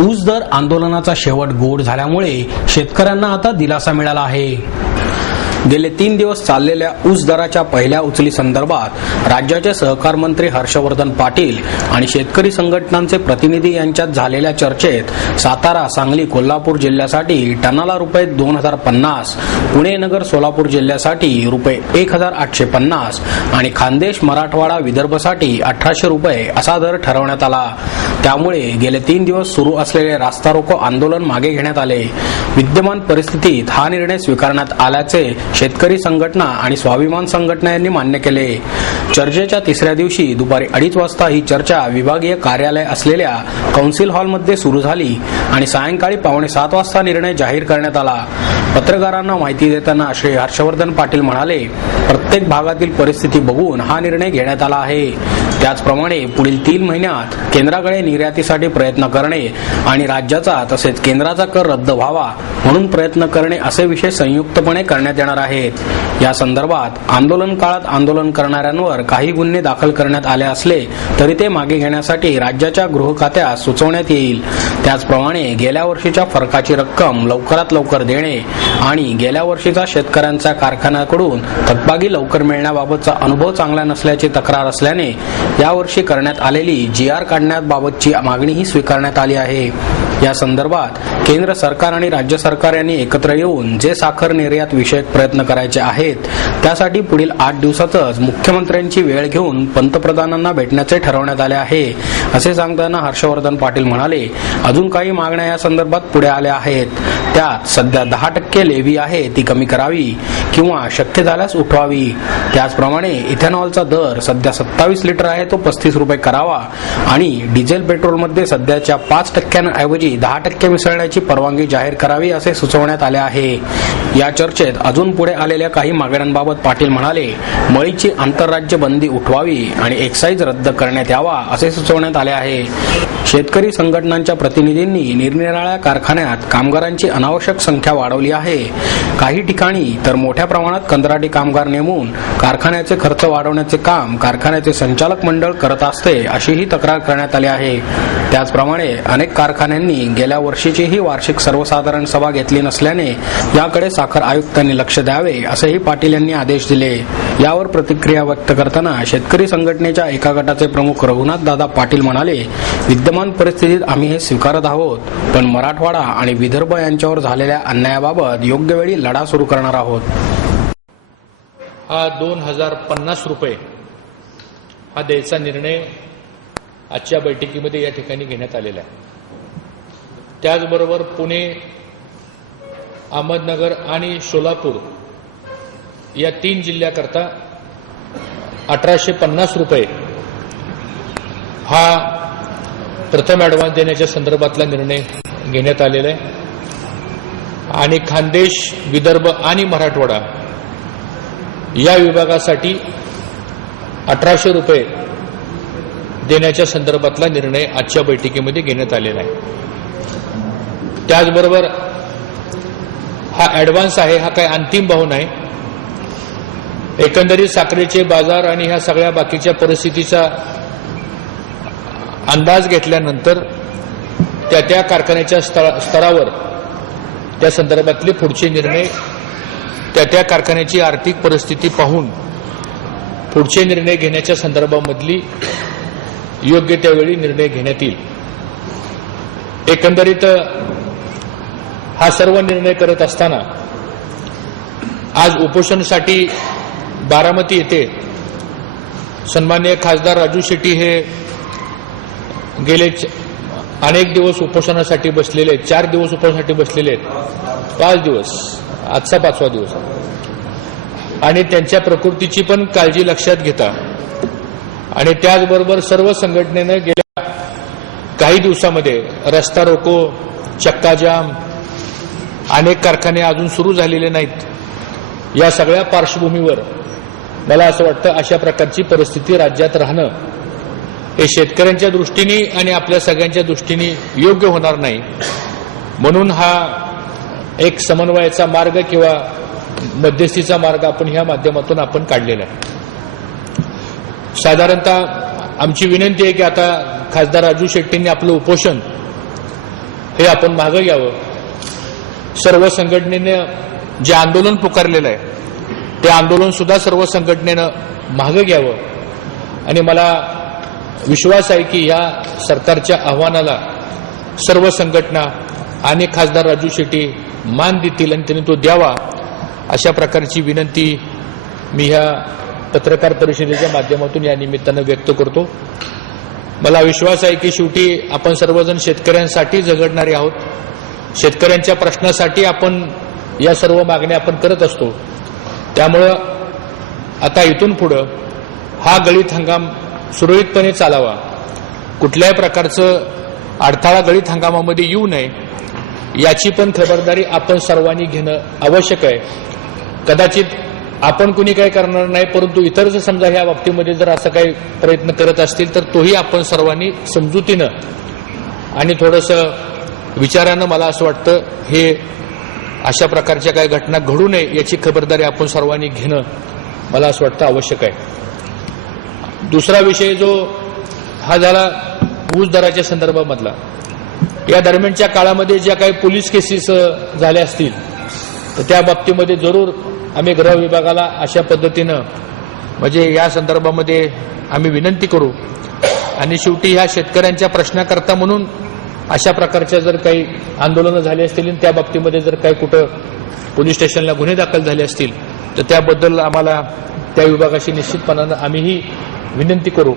ऊस दर आंदोलनाचा शेवट गोड झाल्यामुळे शेतकऱ्यांना आता दिलासा मिळाला आहे। गेले 3 दिवस चाललेल्या ऊस दराच्या पहिल्या उचली संदर्भात राज्याचे सहकार मंत्री हर्षवर्धन पाटील आणि शेतकरी संघटनांचे प्रतिनिधी यांच्यात झालेल्या चर्चेत सातारा, सांगली, कोल्हापूर जिल्ह्यासाठी टनाला रुपये 2050, पुणे, नगर, सोलापूर जिल्ह्यासाठी रुपये 1850 आणि खान्देश, मराठवाडा, विदर्भसाठी 1800 रुपये असा दर ठरवण्यात आला। त्यामुळे गेले 3 दिवस सुरू असलेले रास्ता रोको आंदोलन मागे घेण्यात आले। विद्यमान परिस्थितीत हा निर्णय स्वीकारण्यात आल्याचे शेतकरी संघटना आणि स्वाभिमान संघटना यांनी मान्य केले। चर्चेच्या तिसऱ्या दिवशी दुपारी 2:30 वाजता ही चर्चा विभागीय कार्यालय असलेल्या कौन्सिल हॉलमध्ये सुरू झाली आणि सायंकाळी 6:45 वाजता निर्णय जाहीर करण्यात आला। पत्रकारांना माहिती देताना श्री हर्षवर्धन पाटील म्हणाले, प्रत्येक भागातील परिस्थिती बघून हा निर्णय घेण्यात आला आहे। त्याचप्रमाणे पुढील 3 महिन्यात केंद्राकडे निर्यातीसाठी प्रयत्न करणे आणि राज्याचा तसेच केंद्राचा कर रद्द व्हावा म्हणून प्रयत्न करणे असे विषय संयुक्तपणे करण्यात येणार आहेत। या संदर्भात आंदोलन काळात आंदोलन करणाऱ्यांवर काही गुन्हे दाखल करण्यात आले असले तरी ते मागे घेण्यासाठी राज्याच्या गृह खात्यास सुचवण्यात येईल। त्याचप्रमाणे गेल्या वर्षीच्या फरकाची रक्कम लवकरात लवकर देणे आणि गेल्या वर्षीचा शेतकऱ्यांच्या कारखान्याकडून थकबाकी लवकर मिळण्याबाबतचा अनुभव चांगला नसल्याची तक्रार असल्याने यावर्षी करण्यात आलेली GR काढण्याबाबतची मागणीही स्वीकारण्यात आली आहे। या संदर्भात केंद्र सरकार आणि राज्य सरकार यांनी एकत्र येऊन जे साखर निर्यात विषयक प्रयत्न करायचे आहेत त्यासाठी पुढील 8 दिवसातच मुख्यमंत्र्यांची वेळ घेऊन पंतप्रधानांना भेटण्याचे ठरवण्यात आले आहे, असे सांगताना हर्षवर्धन पाटील म्हणाले, अजून काही मागण्या या संदर्भात पुढे आल्या आहेत। त्यात सध्या 10% लेव्ही आहे ती कमी करावी किंवा शक्य झाल्यास उठवावी। त्याचप्रमाणे इथेनॉलचा दर सध्या 27 लिटर आहे तो 35 रुपये करावा आणि डिझेल पेट्रोलमध्ये सध्याच्या 5% ऐवजी 10% मिसळण्याची परवानगी जाहीर करावी असे सुचवण्यात आले आहे। या चर्चेत अजून पुढे आलेल्या काही मागण्यांबाबत पाटील म्हणाले, मळीची आंतरराज्य बंदी उठवावी आणि एक्साईज रद्द करण्यात यावा असे सुचवण्यात आले आहे। शेतकरी संघटनांच्या प्रतिनिधींनी निरनिराळ्या कारखान्यात कामगारांची अनावश्यक संख्या वाढवली आहे। काही ठिकाणी तर मोठ्या प्रमाणात कंत्राटी कामगार नेमून कारखान्याचे खर्च वाढवण्याचे काम कारखान्याचे संचालक मंडळ करत असते अशीही तक्रार करण्यात आली आहे। त्याचप्रमाणे अनेक कारखान्यांनी गेल्या वर्षीचीही वार्षिक सर्वसाधारण सभा घेतली नसल्याने याकडे साखर आयुक्तांनी लक्ष द्यावे असेही पाटील यांनी आदेश दिले। यावर प्रतिक्रिया व्यक्त करताना शेतकरी संघटनेच्या एका गटाचे प्रमुख रघुनाथ दादा पाटील म्हणाले, विद्यमान परिस्थितीत आम्ही हे स्वीकारत आहोत, पण मराठवाडा आणि विदर्भ यांच्यावर झालेल्या अन्यायाबाबत योग्य वेळी लढा सुरू करणार आहोत। हा 2050 रुपये हा द्यायचा निर्णय आजच्या बैठकीमध्ये या ठिकाणी घेण्यात आलेला आहे। त्याचबरोबर पुणे, अहमदनगर आणि सोलापूर या 3 जिल्ह्याकरता 1850 रुपये हा प्रथम ॲडव्हान्स देण्याच्या संदर्भातला निर्णय घेण्यात आलेला आहे आणि खान्देश, विदर्भ आणि मराठवाडा या विभागासाठी 1800 रुपये देण्याच्या संदर्भातला निर्णय आजच्या बैठकीमध्ये घेण्यात आलेला आहे। त्याचबरोबर हा ॲडव्हान्स आहे, हा काही अंतिम भाव नाही। एकंदरीत साखरेचे बाजार आणि ह्या सगळ्या बाकीच्या परिस्थितीचा अंदाज घेतल्यानंतर त्या कारखान्याच्या स्तरावर त्या संदर्भातले पुढचे निर्णय त्या कारखान्याची आर्थिक परिस्थिती पाहून पुढचे निर्णय घेण्याच्या संदर्भामधली योग्य त्यावेळी निर्णय घेण्यात येईल। एकंदरीत हा सर्व निर्णय करत असताना आज उपोषणासाठी बारामती येथे सन्माननीय खासदार राजू शेट्टी हे गेले अनेक दिवस उपोषणासाठी बसलेले आहेत। 4 दिवस उपोषणासाठी बसलेले आहेत, 5 दिवस, आजचा 5वा दिवस आणि त्यांच्या प्रकृतीची पण काळजी लक्षात घेता आणि त्याचबरोबर सर्व संघटनेनं गेल्या काही दिवसामध्ये रस्ता रोको, चक्काजाम, अनेक कारखाने अजून सुरू झालेले नाहीत। या सगळ्या पार्श्वभूमीवर मला असं वाटतं अशा प्रकारची परिस्थिती राज्यात राहणं हे शेतकऱ्यांच्या दृष्टीने आणि आपल्या सगळ्यांच्या दृष्टीने योग्य होणार नाही। म्हणून हा एक समन्वयाचा मार्ग किंवा मध्यस्थीचा मार्ग आपण ह्या माध्यमातून आपण काढलेला आहे। साधारणतः आमची विनंती आहे की आता खासदार राजू शेट्टींनी आपलं उपोषण हे आपण मागं घ्यावं. सर्व संघटनेने जे आंदोलन पुकारलेलं आहे ते आंदोलन सुद्धा सर्व संघटनेनं मागं घ्यावं. आणि मला विश्वास आहे की या सरकारच्या आव्हानाला सर्व संघटना आणि खासदार राजू शेट्टी मान देतील आणि त्यांनी तो द्यावा, अशा प्रकारची विनंती मी ह्या पत्रकार परिषदेच्या माध्यमातून या निमित्तानं व्यक्त करतो. मला विश्वास आहे की शेवटी आपण सर्वजण शेतकऱ्यांसाठी झगडणारे आहोत. शेतकऱ्यांच्या प्रश्नासाठी आपण या सर्व मागण्या आपण करत असतो. त्यामुळं आता इथून पुढं हा गळीत हंगाम सुरळीतपणे चालावा, कुठल्याही प्रकारचं अडथळा गळीत हंगामामध्ये येऊ नये, याची पण खबरदारी आपण सर्वांनी घेणं आवश्यक आहे. कदाचित आपण कुणी काही करणार नाही, परंतु इतर जर समजा ह्या बाबतीमध्ये जर असं काही प्रयत्न करत असतील तर तोही आपण सर्वांनी समजुतीनं आणि थोडंसं विचारानं, मला असं वाटतं हे अशा प्रकारच्या काही घटना घडू नये याची खबरदारी आपण सर्वांनी घेणं मला असं वाटतं आवश्यक आहे. दुसरा विषय जो हा झाला ऊस दराच्या संदर्भामधला. या दरम्यानच्या काळामध्ये ज्या काही पोलीस केसेस झाल्या असतील तर त्या बाबतीमध्ये जरूर आम्ही गृह विभागाला अशा पद्धतीनं म्हणजे या संदर्भामध्ये आम्ही विनंती करू. आणि शेवटी ह्या शेतकऱ्यांच्या प्रश्नाकरता म्हणून अशा प्रकारच्या जर काही आंदोलनं झाली असतील आणि त्या बाबतीमध्ये जर काही कुठं पोलीस स्टेशनला गुन्हे दाखल झाले असतील तर त्याबद्दल आम्हाला त्या विभागाशी निश्चितपणानं आम्हीही विनंती करू.